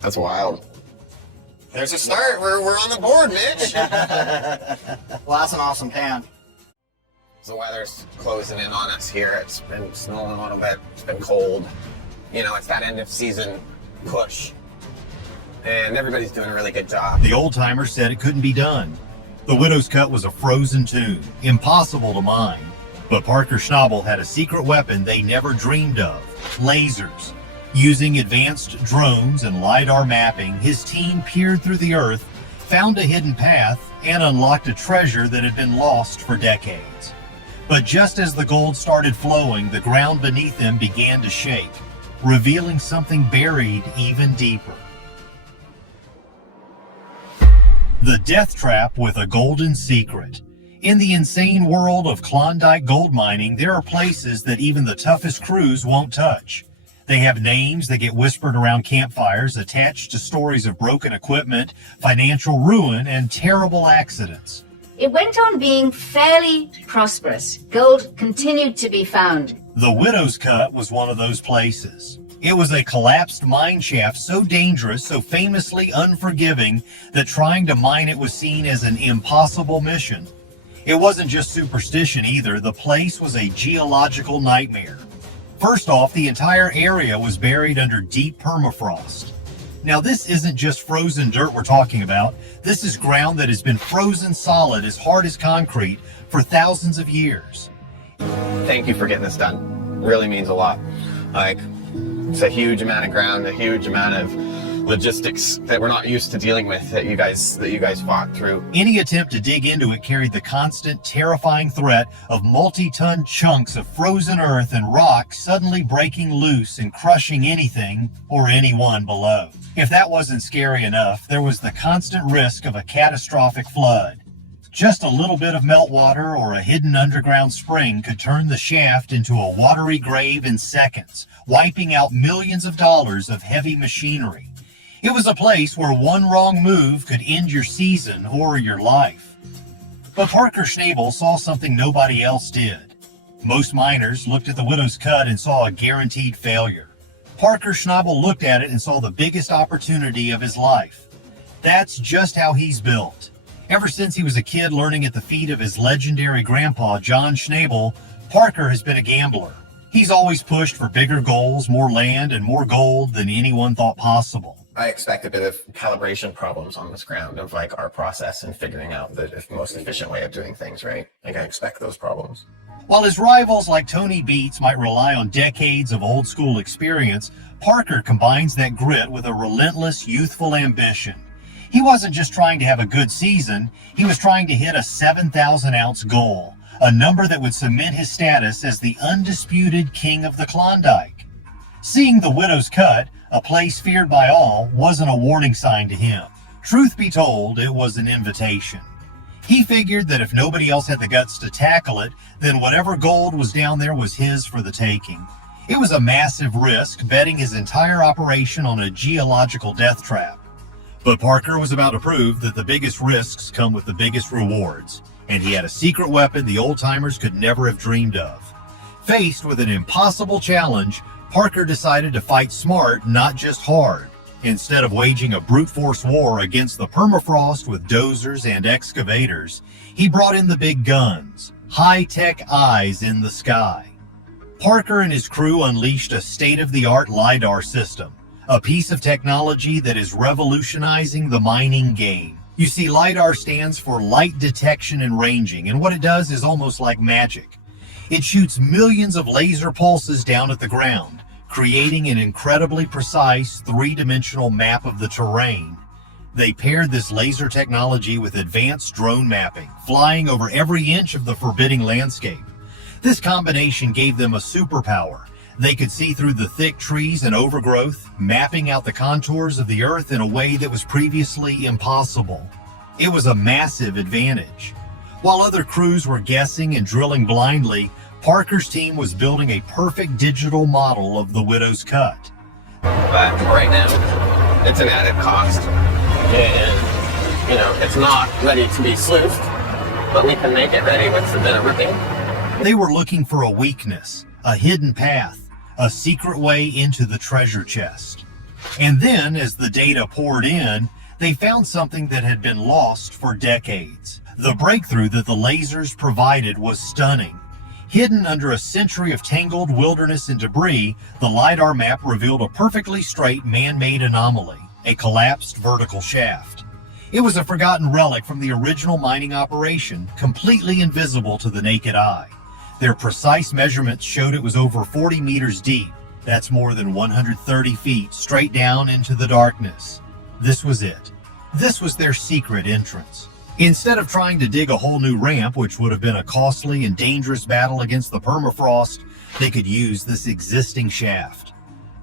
That's wild. There's a start. We're on the board, Mitch. Well, that's an awesome pan. The weather's closing in on us here. It's been snowing a little bit. It's been cold. You know, it's that end of season push. And everybody's doing a really good job. The old-timer said it couldn't be done. The Widow's Cut was a frozen tomb, impossible to mine. But Parker Schnabel had a secret weapon they never dreamed of, lasers. Using advanced drones and LiDAR mapping, his team peered through the earth, found a hidden path, and unlocked a treasure that had been lost for decades. But just as the gold started flowing, the ground beneath them began to shake, revealing something buried even deeper. The death trap with a golden secret. In the insane world of Klondike gold mining, there are places that even the toughest crews won't touch. They have names that get whispered around campfires, attached to stories of broken equipment, financial ruin, and terrible accidents. It went on being fairly prosperous. Gold continued to be found. The Widow's Cut was one of those places. It was a collapsed mine shaft so dangerous, so famously unforgiving, that trying to mine it was seen as an impossible mission. It wasn't just superstition either. The place was a geological nightmare. First off, the entire area was buried under deep permafrost. Now, this isn't just frozen dirt we're talking about. This is ground that has been frozen solid, as hard as concrete, for thousands of years. Thank you for getting this done. Really means a lot. Like, it's a huge amount of ground, a huge amount of logistics that we're not used to dealing with that you guys fought through. Any attempt to dig into it carried the constant, terrifying threat of multi-ton chunks of frozen earth and rock suddenly breaking loose and crushing anything or anyone below. If that wasn't scary enough, there was the constant risk of a catastrophic flood. Just a little bit of meltwater or a hidden underground spring could turn the shaft into a watery grave in seconds, wiping out millions of dollars of heavy machinery. It was a place where one wrong move could end your season or your life. But Parker Schnabel saw something nobody else did. Most miners looked at the Widow's Cut and saw a guaranteed failure. Parker Schnabel looked at it and saw the biggest opportunity of his life. That's just how he's built. Ever since he was a kid learning at the feet of his legendary grandpa, John Schnabel, Parker has been a gambler. He's always pushed for bigger goals, more land, and more gold than anyone thought possible. I expect a bit of calibration problems on this ground of like our process and figuring out the most efficient way of doing things, right? Like I expect those problems. While his rivals like Tony Beats might rely on decades of old school experience, Parker combines that grit with a relentless, youthful ambition. He wasn't just trying to have a good season, he was trying to hit a 7,000-ounce goal, a number that would cement his status as the undisputed king of the Klondike. Seeing the Widow's Cut, a place feared by all, wasn't a warning sign to him. Truth be told, it was an invitation. He figured that if nobody else had the guts to tackle it, then whatever gold was down there was his for the taking. It was a massive risk, betting his entire operation on a geological death trap. But Parker was about to prove that the biggest risks come with the biggest rewards, and he had a secret weapon the old-timers could never have dreamed of. Faced with an impossible challenge, Parker decided to fight smart, not just hard. Instead of waging a brute force war against the permafrost with dozers and excavators, he brought in the big guns, high-tech eyes in the sky. Parker and his crew unleashed a state-of-the-art LiDAR system, a piece of technology that is revolutionizing the mining game. You see, LiDAR stands for light detection and ranging, and what it does is almost like magic. It shoots millions of laser pulses down at the ground, creating an incredibly precise three-dimensional map of the terrain. They paired this laser technology with advanced drone mapping, flying over every inch of the forbidding landscape. This combination gave them a superpower. They could see through the thick trees and overgrowth, mapping out the contours of the earth in a way that was previously impossible. It was a massive advantage. While other crews were guessing and drilling blindly, Parker's team was building a perfect digital model of the Widow's Cut. But right now, it's an added cost. And, you know, it's not ready to be sleuthed, but we can make it ready with a bit of ripping. They were looking for a weakness, a hidden path, a secret way into the treasure chest. And then, as the data poured in, they found something that had been lost for decades. The breakthrough that the lasers provided was stunning. Hidden under a century of tangled wilderness and debris, the LiDAR map revealed a perfectly straight man-made anomaly, a collapsed vertical shaft. It was a forgotten relic from the original mining operation, completely invisible to the naked eye. Their precise measurements showed it was over 40 meters deep. That's more than 130 feet straight down into the darkness. This was it. This was their secret entrance. Instead of trying to dig a whole new ramp, which would have been a costly and dangerous battle against the permafrost, they could use this existing shaft.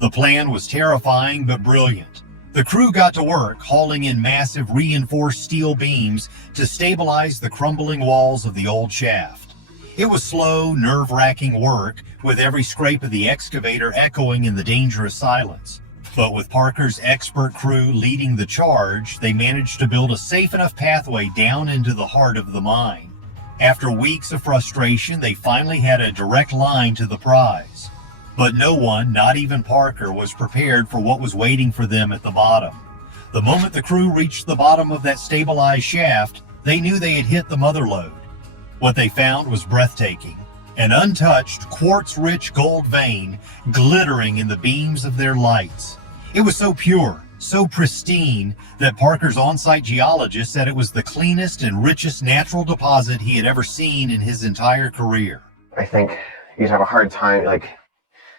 The plan was terrifying but brilliant. The crew got to work hauling in massive reinforced steel beams to stabilize the crumbling walls of the old shaft. It was slow, nerve-wracking work, with every scrape of the excavator echoing in the dangerous silence. But with Parker's expert crew leading the charge, they managed to build a safe enough pathway down into the heart of the mine. After weeks of frustration, they finally had a direct line to the prize. But no one, not even Parker, was prepared for what was waiting for them at the bottom. The moment the crew reached the bottom of that stabilized shaft, they knew they had hit the mother lode. What they found was breathtaking. An untouched, quartz-rich gold vein glittering in the beams of their lights. It was so pure, so pristine, that Parker's on-site geologist said it was the cleanest and richest natural deposit he had ever seen in his entire career. I think you'd have a hard time, like,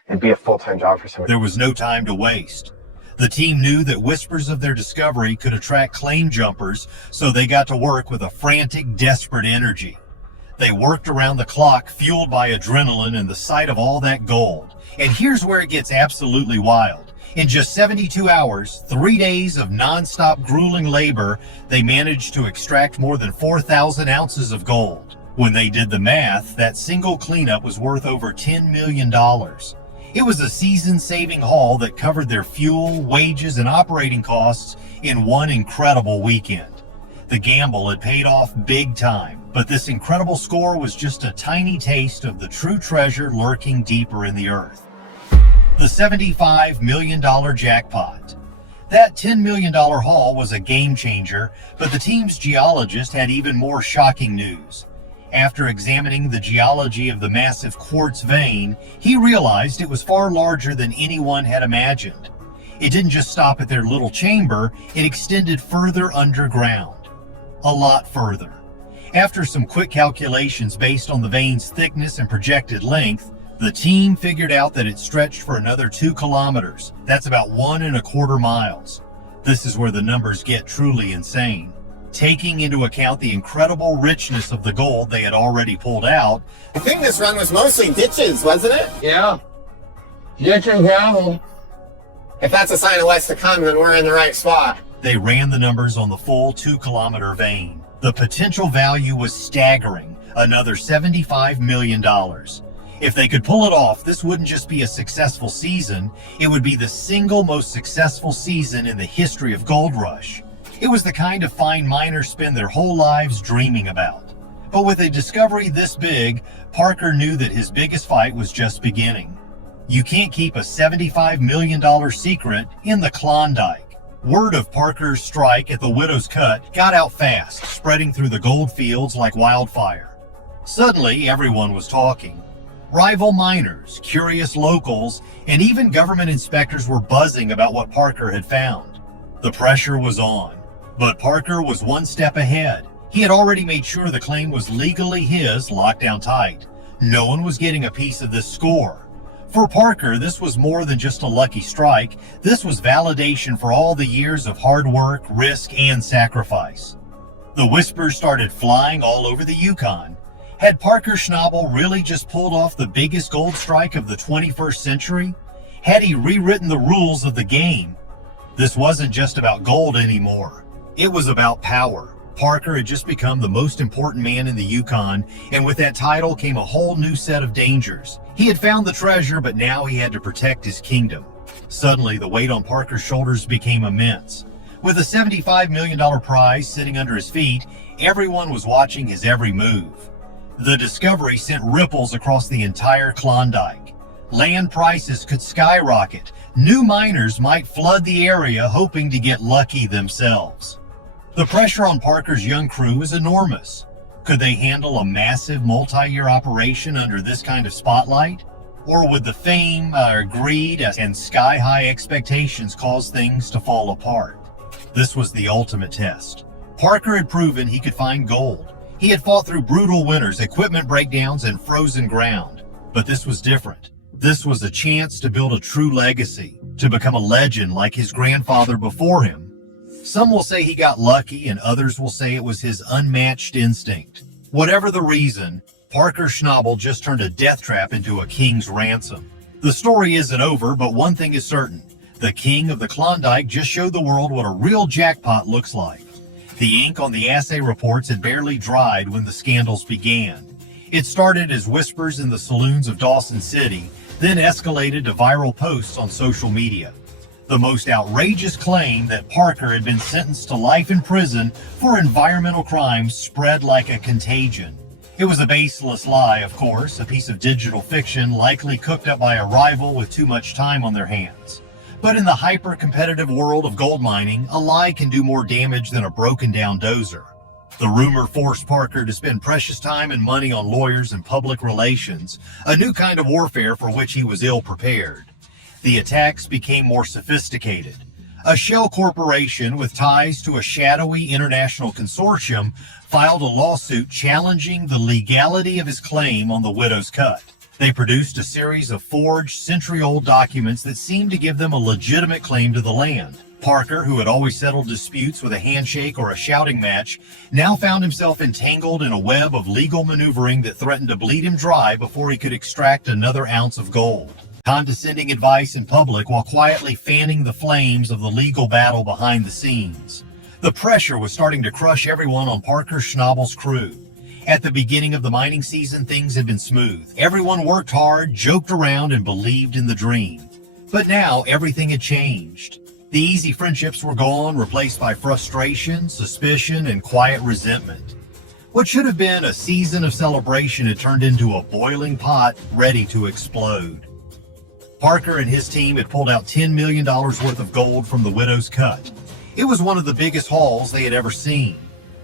it'd be a full-time job for somebody. There was no time to waste. The team knew that whispers of their discovery could attract claim jumpers, so they got to work with a frantic, desperate energy. They worked around the clock, fueled by adrenaline and the sight of all that gold. And here's where it gets absolutely wild. In just 72 hours, 3 days of non-stop grueling labor, they managed to extract more than 4,000 ounces of gold. When they did the math, that single cleanup was worth over $10 million. It was a season-saving haul that covered their fuel, wages, and operating costs in one incredible weekend. The gamble had paid off big time, but this incredible score was just a tiny taste of the true treasure lurking deeper in the earth. The $75 million jackpot. That $10 million haul was a game changer, but the team's geologist had even more shocking news. After examining the geology of the massive quartz vein, he realized it was far larger than anyone had imagined. It didn't just stop at their little chamber, it extended further underground. A lot further. After some quick calculations based on the vein's thickness and projected length, the team figured out that it stretched for another 2 kilometers. That's about 1.25 miles. This is where the numbers get truly insane. Taking into account the incredible richness of the gold they had already pulled out, I think this run was mostly ditches, wasn't it? Yeah. Ditch and gravel. If that's a sign of what's to come, then we're in the right spot. they ran the numbers on the full 2-kilometer vein. The potential value was staggering, another $75 million. If they could pull it off, this wouldn't just be a successful season, it would be the single most successful season in the history of Gold Rush. It was the kind of find miners spend their whole lives dreaming about. But with a discovery this big, Parker knew that his biggest fight was just beginning. You can't keep a $75 million secret in the Klondike. Word of Parker's strike at the Widow's Cut got out fast, spreading through the gold fields like wildfire. Suddenly, everyone was talking. Rival miners, curious locals, and even government inspectors were buzzing about what Parker had found. The pressure was on, but Parker was one step ahead. He had already made sure the claim was legally his, locked down tight. No one was getting a piece of this score. For Parker, this was more than just a lucky strike. This was validation for all the years of hard work, risk, and sacrifice. The whispers started flying all over the Yukon. Had Parker Schnabel really just pulled off the biggest gold strike of the 21st century? Had he rewritten the rules of the game? This wasn't just about gold anymore. It was about power. Parker had just become the most important man in the Yukon, and with that title came a whole new set of dangers. He had found the treasure, but now he had to protect his kingdom. Suddenly, the weight on Parker's shoulders became immense. With a $75 million prize sitting under his feet, everyone was watching his every move. The discovery sent ripples across the entire Klondike. Land prices could skyrocket. New miners might flood the area hoping to get lucky themselves. The pressure on Parker's young crew was enormous. Could they handle a massive multi-year operation under this kind of spotlight? Or would the fame, greed, and sky-high expectations cause things to fall apart? This was the ultimate test. Parker had proven he could find gold. He had fought through brutal winters, equipment breakdowns, and frozen ground. But this was different. This was a chance to build a true legacy, to become a legend like his grandfather before him. Some will say he got lucky, and others will say it was his unmatched instinct. Whatever the reason, Parker Schnabel just turned a death trap into a king's ransom. The story isn't over, but one thing is certain. The king of the Klondike just showed the world what a real jackpot looks like. The ink on the assay reports had barely dried when the scandals began. It started as whispers in the saloons of Dawson City, then escalated to viral posts on social media. The most outrageous claim that Parker had been sentenced to life in prison for environmental crimes spread like a contagion. It was a baseless lie, of course, a piece of digital fiction likely cooked up by a rival with too much time on their hands. But in the hyper-competitive world of gold mining, a lie can do more damage than a broken-down dozer. The rumor forced Parker to spend precious time and money on lawyers and public relations, a new kind of warfare for which he was ill-prepared. The attacks became more sophisticated. A shell corporation with ties to a shadowy international consortium filed a lawsuit challenging the legality of his claim on the widow's cut. They produced a series of forged, century-old documents that seemed to give them a legitimate claim to the land. Parker, who had always settled disputes with a handshake or a shouting match, now found himself entangled in a web of legal maneuvering that threatened to bleed him dry before he could extract another ounce of gold. Condescending advice in public while quietly fanning the flames of the legal battle behind the scenes. The pressure was starting to crush everyone on Parker Schnabel's crew. At the beginning of the mining season, things had been smooth. Everyone worked hard, joked around, and believed in the dream. But now everything had changed. The easy friendships were gone, replaced by frustration, suspicion, and quiet resentment. What should have been a season of celebration had turned into a boiling pot ready to explode. Parker and his team had pulled out $10 million worth of gold from the widow's cut. It was one of the biggest hauls they had ever seen.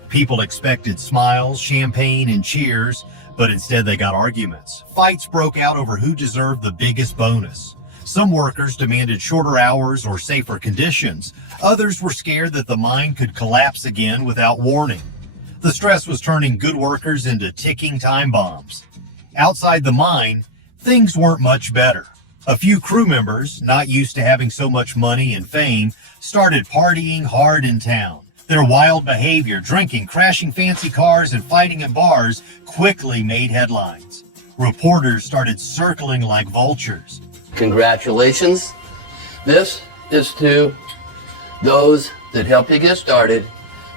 People expected smiles, champagne, and cheers, but instead they got arguments. Fights broke out over who deserved the biggest bonus. Some workers demanded shorter hours or safer conditions. Others were scared that the mine could collapse again without warning. The stress was turning good workers into ticking time bombs. Outside the mine, things weren't much better. A few crew members, not used to having so much money and fame, started partying hard in town. Their wild behavior, drinking, crashing fancy cars, and fighting in bars quickly made headlines. Reporters started circling like vultures. Congratulations. This is to those that helped you get started,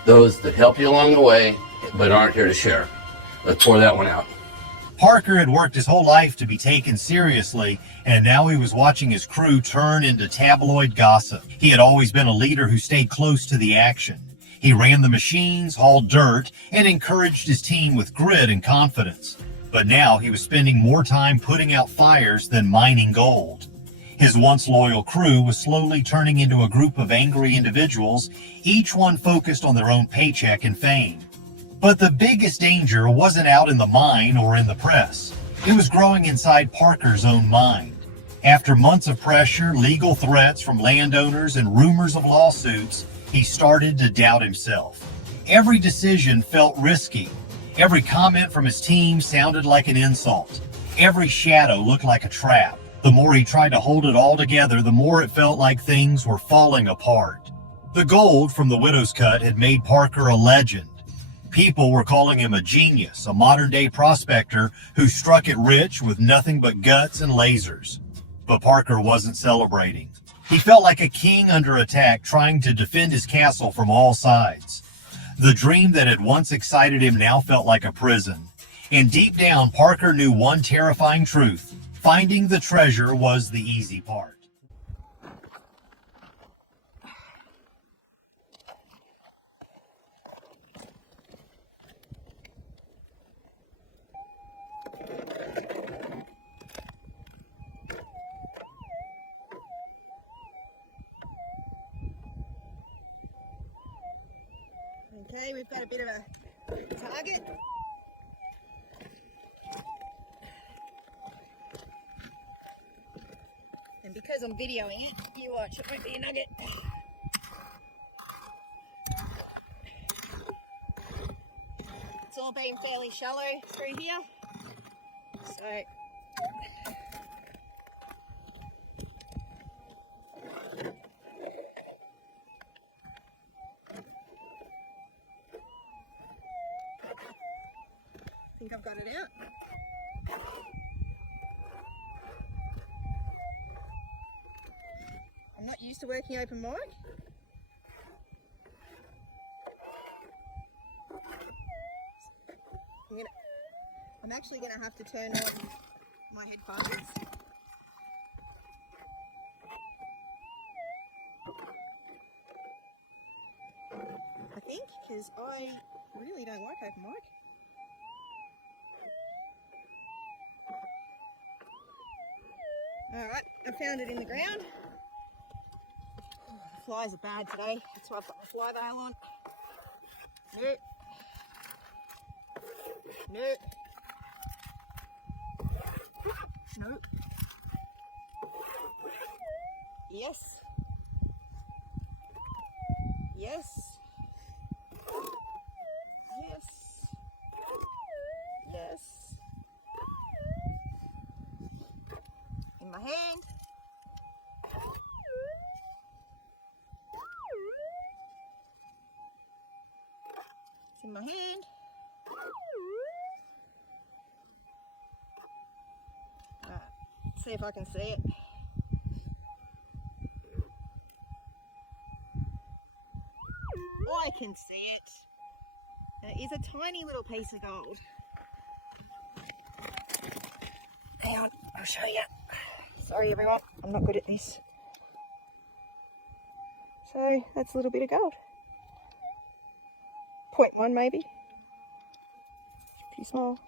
those that helped you along the way, but aren't here to share. Let's pour that one out. Parker had worked his whole life to be taken seriously, and now he was watching his crew turn into tabloid gossip. He had always been a leader who stayed close to the action. He ran the machines, hauled dirt, and encouraged his team with grit and confidence. But now he was spending more time putting out fires than mining gold. His once loyal crew was slowly turning into a group of angry individuals, each one focused on their own paycheck and fame. But the biggest danger wasn't out in the mine or in the press. It was growing inside Parker's own mind. After months of pressure, legal threats from landowners, and rumors of lawsuits, he started to doubt himself. Every decision felt risky. Every comment from his team sounded like an insult. Every shadow looked like a trap. The more he tried to hold it all together, the more it felt like things were falling apart. The gold from the widow's cut had made Parker a legend. People were calling him a genius, a modern-day prospector who struck it rich with nothing but guts and lasers. But Parker wasn't celebrating. He felt like a king under attack, trying to defend his castle from all sides. The dream that had once excited him now felt like a prison. And deep down, Parker knew one terrifying truth. Finding the treasure was the easy part. see we've got a bit of a target. And because I'm videoing it, you watch, it won't be a nugget. It's all been fairly shallow through here. So I think I've got it out. I'm not used to working open mic. I'm actually going to have to turn on my headphones. I think, because I really don't like open mic. Alright, I found it in the ground. The flies are bad today, that's why I've got my fly veil on. Nope. Nope. Nope. Yes. Yes. Yes. Yes. In my hand. It's in my hand. See if I can see it. I can see it. It is a tiny little piece of gold. Hang on, I'll show you. Sorry everyone, I'm not good at this. So that's a little bit of gold. 0.1 maybe. Too small.